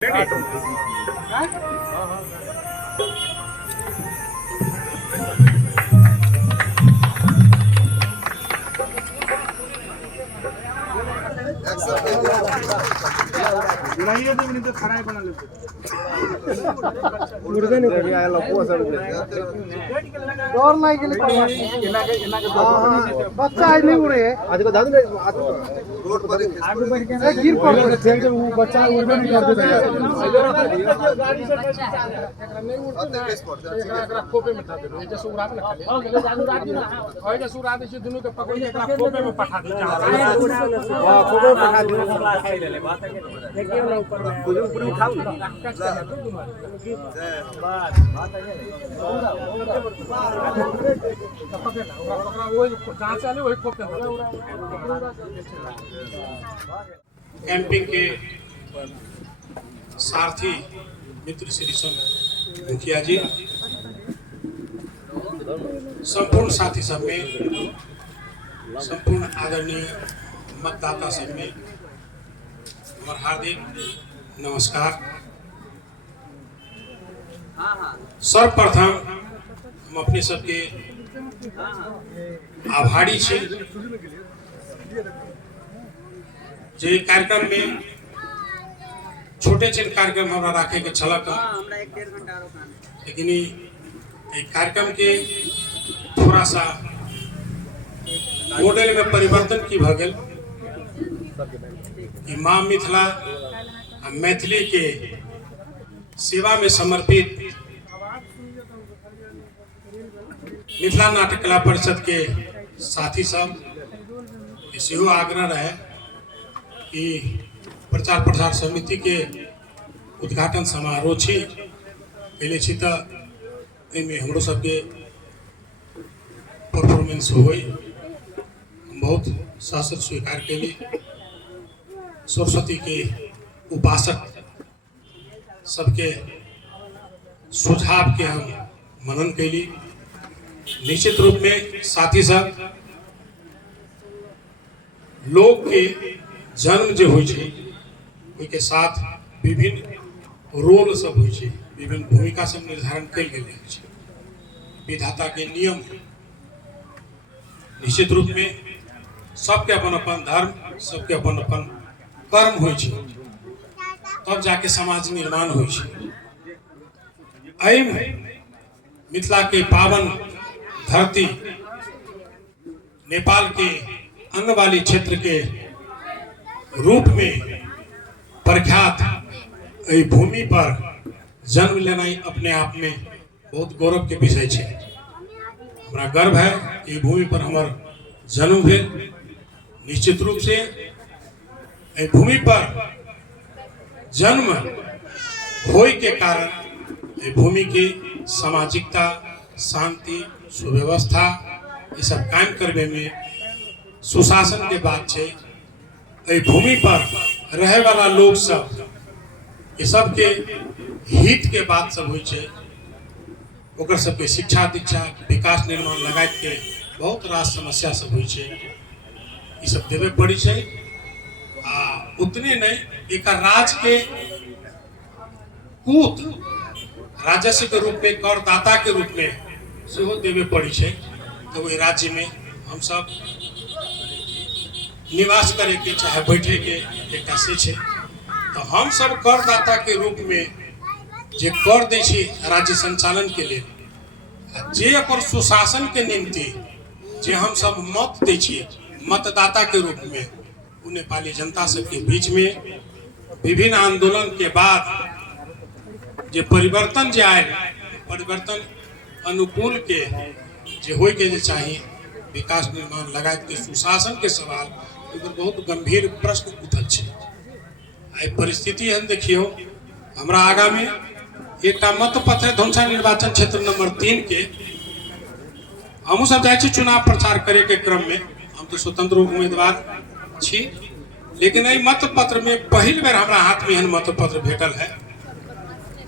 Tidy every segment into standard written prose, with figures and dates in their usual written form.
डर नहीं गेली बच्चा आज नहीं उड़े आज को दादू रोड पर आगे बैठ के गिर पड़े थे जब वो बच्चा उड़बे नहीं करते थे गाड़ी से नहीं उड़ते एकरा खोपे में ठा दे ये जैसे उड़ा के खाली जादू रात ना होय जैसे उड़ा दे दोनों के पकड़ के एकरा खोपे में पठा दे हां खोपे में पठा दे खाई ले बात है देखिए ना ऊपर में ऊपर उठाओ ना बात बात है कैंपिंग के सारथी मित्र श्री मुखिया जी, संपूर्ण साथी सब में, संपूर्ण आदरणीय मतदाता सब में हमारा हार्दिक नमस्कार। सर्वप्रथम हम अपने सबके आभारी छे जे कार्यक्रम में छोटे छोटे कार्यक्रम हमरा रखे के छलक, लेकिन कार्यक्रम के थोड़ा सा मॉडल में परिवर्तन की भगल कि माँ मिथिला मैथिली के सेवा में समर्पित मिथिला नाटक कला परिषद के साथी सब इसी आग्रह रहे कि प्रचार प्रसार समिति के उद्घाटन समारोह छी पहले छी तो हमरो सबके परफॉर्मेंस होई, बहुत शासन स्वीकार के लिए सरस्वती के उपासक सबके सुझाव के हम मनन के लिए निश्चित रूप में साथी सब लोग के जन्म जो हो के साथ विभिन्न रोल सब हो, विभिन्न भूमिका सब निर्धारण कल गए, विधाता के नियम निश्चित रूप में सबके अपन अपन धर्म, सबके अपन अपन कर्म हो, तब जाके समाज निर्माण हो। मिथिला के पावन धरती नेपाल के अन्नवाली क्षेत्र के रूप में प्रख्यात भूमि पर जन्म लेना अपने आप में बहुत गौरव के विषय है। हमरा गर्व है कि भूमि पर हमार जन्म हुए। निश्चित रूप से भूमि पर जन्म होय के कारण भूमि की सामाजिकता, शांति, सुव्यवस्था ये सब कायम करने में सुशासन के बात है। भूमि पर रहे वाला लोग सब ये सब के हित के बात सब हो, सबके शिक्षा दीक्षा विकास निर्माण लगा के बहुत रास समस्या सब हो, ये सब देवे पड़ी है। उतने नहीं एक राज के कूत राजस्व के रूप में, करदाता के रूप में सेहो देवे पड़ी है। तो वही राज्य में हम सब निवास करे के चाहे बैठे के एक से, तो हम सब करदाता के रूप में जे कर दे राज्य संचालन के लिए, जे अपन सुशासन के निम्ति जे हम सब मत दे मतदाता के रूप में नेपाली जनता सबके बीच में विभिन्न आंदोलन के बाद जे परिवर्तन जे आए, परिवर्तन अनुकूल के जे होय के चाहिए, विकास निर्माण लगा के सुशासन के सवाल बहुत गंभीर प्रश्न उठल है। परिस्थिति हम देखियो, हमरा आगामी एक मत पत्र धनुषा निर्वाचन क्षेत्र नंबर 3 के हम सब जाए चुनाव प्रचार करे के क्रम में, हम तो स्वतंत्र उम्मीदवार छी, लेकिन यही मत पत्र में पहल बेर हमारा हाथ में मत पत्र भेटल है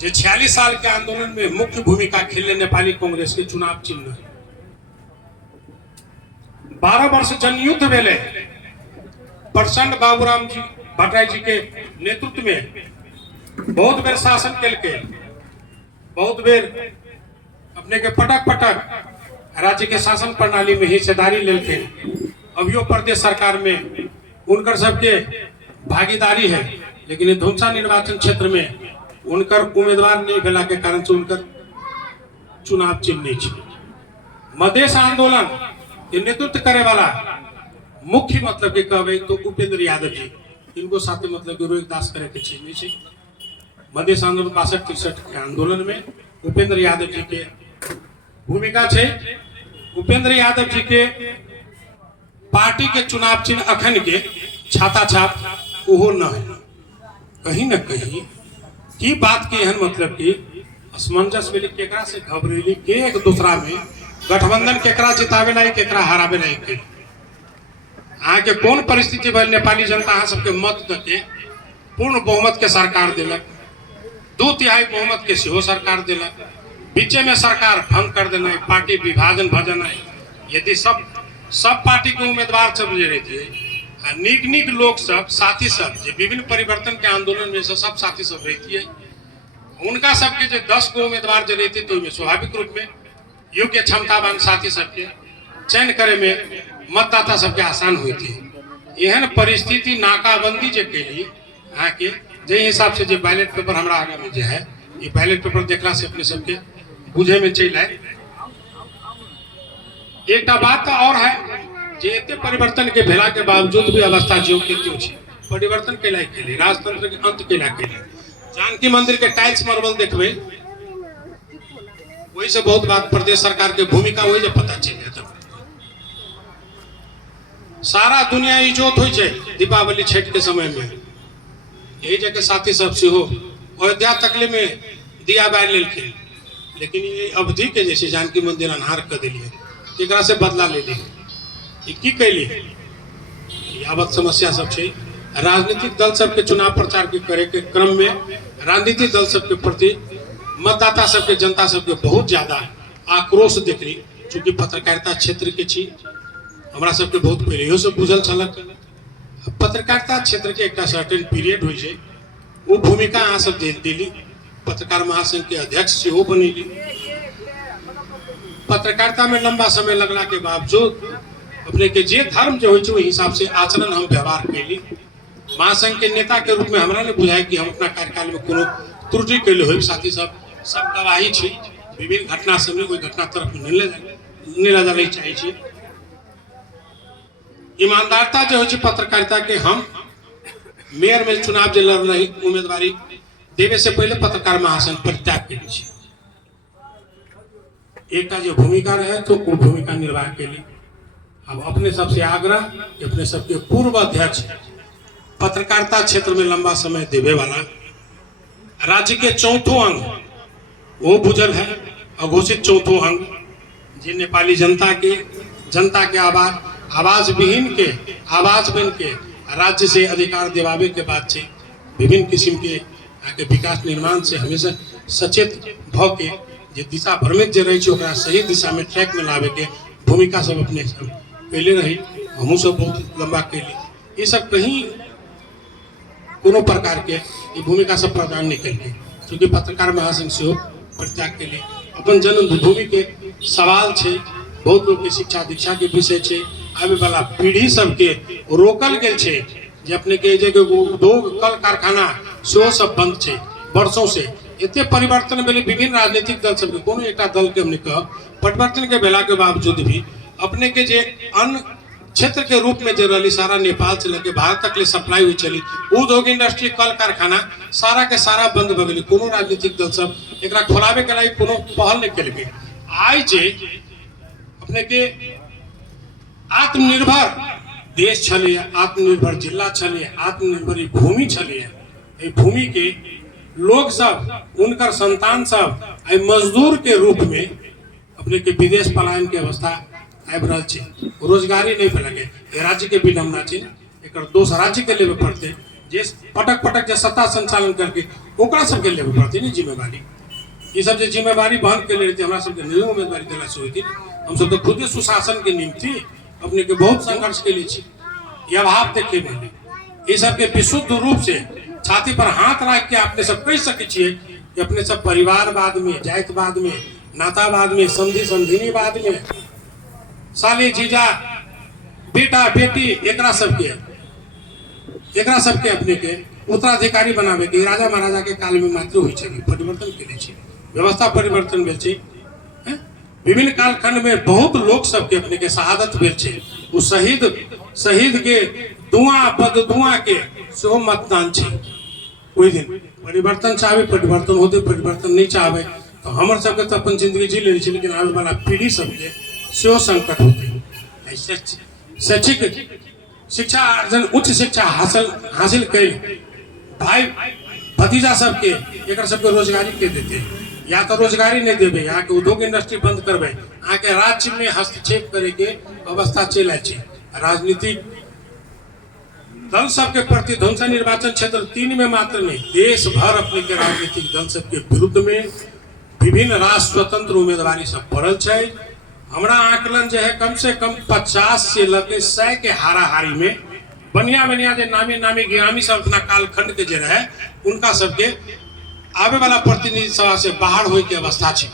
जो 46 साल के आंदोलन में मुख्य भूमिका खेले नेपाली कांग्रेस के चुनाव चिन्ह है। 12 वर्ष जनयुद्ध भेले प्रचंड बाबूराम जी भट्टराई जी के नेतृत्व में बहुत बेर शासन के बहुत बेर अपने के पटक पटक राज्य के शासन प्रणाली में हिस्सेदारी लेलखिन। अभियो प्रदेश सरकार में उनकर सबके भागीदारी है, लेकिन ये धुमसा निर्वाचन क्षेत्र में उनकर उम्मीदवार नहीं भेला के कारण से उनकर चुनाव चिन्ह नहीं है। मधेश आंदोलन के नेतृत्व करे वाला मुख्य मतलब के कहबे तो उपेंद्र यादव जी, इनको साथ मतलब कि रोहिदास करे के चीज नहीं है। मधेश आंदोलन 62-63 के आंदोलन में उपेंद्र यादव जी के भूमिका है। उपेंद्र यादव जी के पार्टी के चुनाव चिन्ह अखन के छाता छाप ओहो न है। कहीं न कहीं की बात की एहन मतलब कि असमंजस मिली केकरा से घबरेली के एक दूसरा में गठबंधन केकरा जितावे लाई केकरा हरावे लाई के आगे कौन परिस्थिति भल नेपाली जनता अहाँ सबके मत दे पूर्ण बहुमत के सरकार दिलक, 2/3 बहुमत के सेहो सरकार दिलक। बीचे में सरकार भंग कर देना है, पार्टी विभाजन भजन है। यदि सब पार्टी के उम्मीदवार सब जे रहती है नीक नीक लोग सब साथी सब जो विभिन्न परिवर्तन के आंदोलन में से सब साथी सब रहती है, उनका सबके जो 10 गो उम्मीदवार जो रहती तो स्वाभाविक रूप में योग्य क्षमतावान साथी सबके चयन करे में मतदाता सबके आसान होती है। एहन परिस्थिति नाकाबंदी जो कैली आके जे हिसाब से जो बैलेट पेपर हमारा आगे में जो है ये बैलेट पेपर देखला से अपने सबके बुझे में चल आए। एक बात और है जे एते परिवर्तन के भेला के बावजूद भी अवस्था जो के क्यों छे परिवर्तन के लायक के लिए राजतंत्र के अंत के लायक के लिए जानकी मंदिर के टाइल्स मार्बल देखबे वही से बहुत बात प्रदेश सरकार के भूमिका वही जब पता चल जाता। सारा दुनिया इजोत हो दीपावली छठ के समय में यही जगह साथी सब से हो अयोध्या तकले में दिया बार लेकिन लेकिन ये अवधि के जैसे जानकी मंदिर अनहार कर दिलिए एकरा से बदला ले ली की कैली यावत समस्या सब छे। राजनीतिक दल सब के चुनाव प्रचार के करे के क्रम में राजनीतिक दल सब के प्रति मतदाता सब के जनता सब के बहुत ज्यादा आक्रोश देखली। चूंकि पत्रकारिता क्षेत्र के छी हमरा सब के बहुत पहले से बुझल छलक पत्रकारिता क्षेत्र के एक सर्टेन पीरियड हुई है वो भूमिका अहाँ सब दे दिली। पत्रकार महासंघ के अध्यक्ष से हो बनेली। पत्रकारिता में लंबा समय लगला के बावजूद अपने के जे धर्म जो हो हिसाब से आचरण हम व्यवहार कैली। महासंघ के नेता के रूप में हमरा ने बुझाया कि हम अपना कार्यकाल में कोनो त्रुटि कैले हो। साथी सब गवाही छी विभिन्न घटना सब में कोई घटना तरफ नहीं ले जाना चाहिए। ईमानदारता जो हो पत्रकारिता के हम मेयर में चुनाव जो लड़ रही उम्मीदवारी देवे से पहले पत्रकार महासंघ परित्याग के लिए एक का जो भूमिका रहे तो वो भूमिका निर्वाह के लिए अब अपने सबसे आग्रह अपने सबके पूर्व अध्यक्ष पत्रकारिता क्षेत्र में लंबा समय देवे वाला राज्य के चौथो अंग वो बुझल है अघोषित चौथो अंग जे नेपाली जनता के आवाज विहीन के आवाज बन के राज्य से अधिकार दिवावे के बाद से विभिन्न किस्म के आके विकास निर्माण से हमेशा सचेत भ के जे दिशा भ्रमित जे रही सही दिशा में ट्रैक में लावे के भूमिका सब अपने कैले रही। हमू सब बहुत लंबा कैली ये सब कहीं कोनो प्रकार के ये भूमिका सब प्रदान नहीं कैली। क्योंकि पत्रकार महासंघ से परित्याग के लिए अपन जन्मभूमि के सवाल छे बहुत लोग के शिक्षा दीक्षा के विषय छे आवे वाला पीढ़ी सबके रोकल गेल छे जे अपने के जगह उद्योग कल कारखाना सेहो सब बंद छे वर्षों से। इतने परिवर्तन भेले विभिन्न राजनीतिक दल सबके कोनो एक दल के हमने कह परिवर्तन के भेला के बावजूद भी अपने के जे अन्य क्षेत्र के रूप में जो रही सारा नेपाल से लेके भारत तक ले सप्लाई हुई चली उद्योग इंडस्ट्री कल कारखाना सारा के सारा बंद भ गेली। कोनो राजनीतिक दल सब एकरा खोलावे के लिए कोनो पहल नहीं केलकै। आई जे अपने के आत्मनिर्भर देश छले आत्मनिर्भर जिला छले आत्मनिर्भर भूमि छले भूमि के लोग सब उनकर संतान सब मजदूर के रूप में अपने के विदेश पलायन के अवस्था आबि रहल छै। रोजगारी नहीं फैलके राज्य के विडम्बना छै एकर दोष राज्य के लेवे पड़ते जे पटक जे सत्ता संचालन करके ओकरा सबके लेवे पड़ते नहीं जिम्मेवारी। ये सब जो जिम्मेवारी बहन के लिए हमरा सबके नहीं उम्मीदवारी दिला से होती हम सब तो खुद सुशासन के निम्ति अपने के बहुत संघर्ष के लिए ये अभाव देखे मिले। ये सब के विशुद्ध रूप से छाती पर हाथ रख के अपने सब कह सके छिए कि अपने सब परिवारवाद में, जातिवाद में, नातावाद में, समझी समझिनीवाद में, साली जीजा बेटा बेटी एकरा सबके अपने के उत्तराधिकारी बनावे के राजा महाराजा के काल में मात्र हुई छे, परिवर्तन केले छे, व्यवस्था परिवर्तन भेल छे। विभिन्न कालखंड में बहुत लोग सबके अपने के शहादत भेल छे। वो शहीद के धुआं बदधुआं के सेहो मतदान छे। कोई दिन परिवर्तन चाहे, परिवर्तन होते, परिवर्तन नहीं चाहे तो हमर सबके तो अपन जिंदगी जी ले, लेकिन आने वाला पीढ़ी सबके सेहो संकट होते। शैक्षिक शिक्षा अर्जन, उच्च शिक्षा हासिल कर भाई भतीजा सबके एक सबके रोजगारी के देते, या तो रोजगारी नहीं देवे, यहाँ के उद्योग इंडस्ट्री बंद करवे, यहाँ के राज्य में हस्तक्षेप करे के अवस्था चल छे। राजनीतिक दल सबके प्रति ध्वंस निर्वाचन क्षेत्र 3 में मात्र नहीं, देश भर अपने के राजनीतिक दल सबके विरुद्ध में विभिन्न राष्ट्र स्वतंत्र उम्मीदवारी सब पड़ल है। हमारा आकलन जो है कम से कम 50 से लगे 100 के हाराहारी में बनिया जो नामी गिरामी सब अपना कालखंड के जो रहे उनका सबके आवे वाला प्रतिनिधि सभा से बाहर होए के अवस्था छे।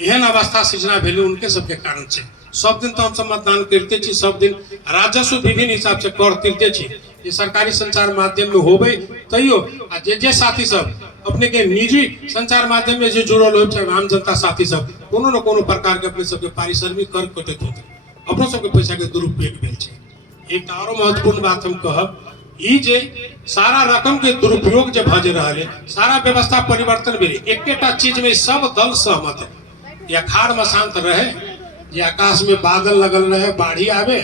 एहन अवस्था सृजना भेले उनके सबके कारण छे। सब दिन तो हम सब मतदान करते छी, सब दिन राजस्व विभिन्न हिसाब से कर तिरते छी। ये सरकारी संचार माध्यम में होबे तैयो आ जे साथी सब अपने के निजी संचार माध्यम में जो जुड़ल हो, चाहे आम जनता साथी सब कोनो न कोनो प्रकार के अपने सबके पारिश्रमिक कर कटैत होते, अपनो सबके पैसा के दुरुपयोग भेल छे। एक और महत्वपूर्ण बात हम कहब, ई जे सारा रकम के दुरुपयोग जो भज रहा है, सारा व्यवस्था परिवर्तन भेल, एकेटा चीज में सब दल सहमत है। या खाड़ मशांत रहे, जे आकाश में बादल लगल रहे, बाढ़ी आवे,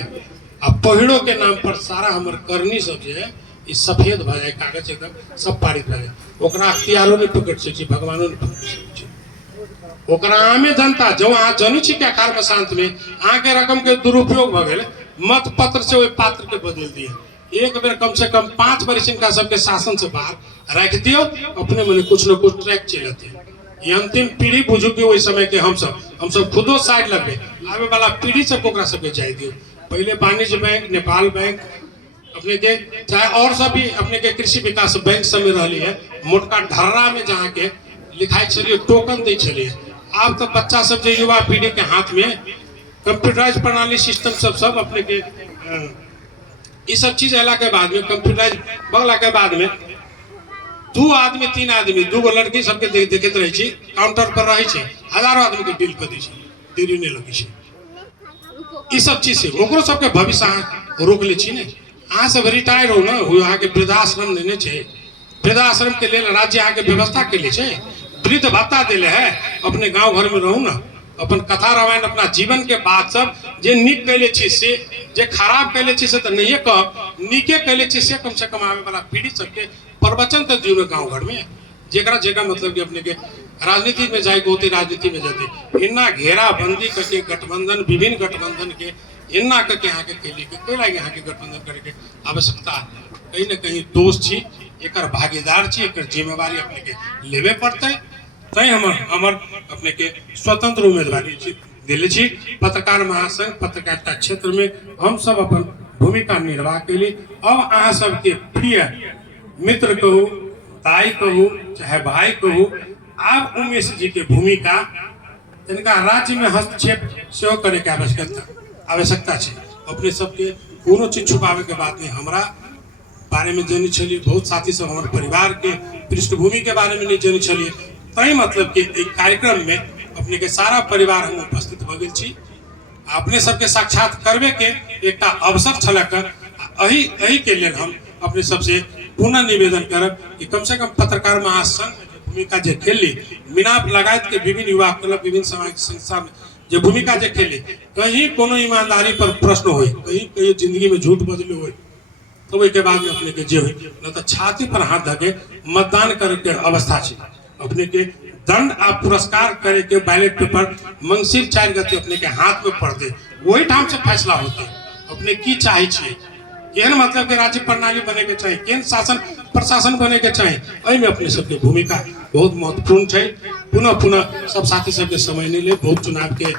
अब पहिड़ो के नाम पर सारा हमर करनी सब जे है ई सफेद भ जाए, कागज एकदम सब पारित भ जाए, ओकरा अख्तियारो नहीं पकड़ सके, भगवानो नहीं पकड़ सके। ओकरा आमे जनता जो आ जनी छी के खाड़ मशांत में आ के रकम के दुरुपयोग भ गेल, मत पत्र से ओइ पात्र के बदल दिए। एक बेर कम से कम 5 वर्ष इनका सबके शासन से बाहर रख दियो, अपने मने कुछ न कुछ ट्रैक चलते। ये अंतिम पीढ़ी बुझू के वही समय के हम सब खुदो साइड लगबे, आवे वाला पीढ़ी सब ओकरा सबके जाय दियो। पहले वाणिज्य बैंक, नेपाल बैंक अपने के चाहे और सब भी अपने के कृषि विकास बैंक सब में रहली है, मोटका ढर्रा में जहाँ के लिखाई चलिए टोकन दे चलिए। अब तो बच्चा सब जो युवा पीढ़ी के हाथ में कंप्यूटराइज प्रणाली सिस्टम सब अपने के ये सब चीज अला के बाद में कंप्यूटराइज बगला के बाद में 2 आदमी 3 आदमी 2 गो लड़की सबके देखते रहे छी, काउंटर पर रहे छी, हजारों आदमी के डील कर दी छी, देरी नहीं लगी छी। ये सब चीज से ओकरो सबके भविष्य रोक ले छी। नहीं अहाँ सब रिटायर हो ना, अहाँ के वृद्धाश्रम लेने छे, वृद्धाश्रम के लिए राज्य अहाँ के व्यवस्था के लिए छे, वृद्ध भत्ता दिले है, अपने गांव घर में रहू ना, अपन कथा रामायण अपना जीवन के बात सब जे निक कैले छी से, जे खराब कैले छी से तो नहीं कह, निके कैले छी से कम से कम आवे वाला पीढ़ी सबके प्रवचन तो दियो गांव घर में। जेकरा जगह मतलब कि अपने के राजनीति में जाए होते, राजनीति में जाते इन्ना घेराबंदी करके गठबंधन, विभिन्न गठबंधन के इन्ना करके यहाँ के कैला यहाँ के गठबंधन करे के आवश्यकता कहीं न कहीं दोष छी, एकर भागीदार छी, एकर जिम्मेवारी अपने के लेवे पड़ते। तै हमर अपने के स्वतंत्र उम्मीदवारी दिले छी। पत्रकार महासंघ पत्रकारिता क्षेत्र में हम सब अपन भूमिका निर्वाह के लिए अब अहाँ सबके प्रिय मित्र कहू, दाई कहू, चाहे भाई कहू, आप उमेश जी के भूमिका इनका राज्य में हस्तक्षेप सेहो करे के आवश्यकता है। अपने सबके कोनो चीज छुपावे के बात नहीं, हमरा बारे में जानी चलिए, बहुत साथी सब हमारे परिवार के पृष्ठभूमि के बारे में नहीं जानी चलिए। तई मतलब कि एक कार्यक्रम में अपने के सारा परिवार हम उपस्थित भ गेल छी। अपने सबके साक्षात करवे के एक अवसर छलक, एही के लिए हम अपने सबसे पुनः निवेदन करब कि कम से कम पत्रकार महासंघ भूमिका जे खेली, मिनाप लगायत के विभिन्न युवा क्लब, विभिन्न सामाजिक संस्था में जो भूमिका जे खेली, कहीं कोनो ईमानदारी पर प्रश्न हो, कहीं जिंदगी में झूठ बदले हो, तो वही के बाद में अपने के जे हो न तो छाती पर हाथ धके मतदान करे के अवस्था है। अपने के दंड आ पुरस्कार करे के बैलेट पेपर मंगसिर 4 गते अपने के हाथ में पड़ते, वही ठाम से फैसला होते अपने की चाहे छे, केहन मतलब के राज्य प्रणाली बने के चाहिए, केहन शासन प्रशासन बने के चाहिए। एहि में अपने सबके भूमिका बहुत महत्वपूर्ण है। पुनः सब साथी सबके समय नहीं ले, बहुत चुनाव के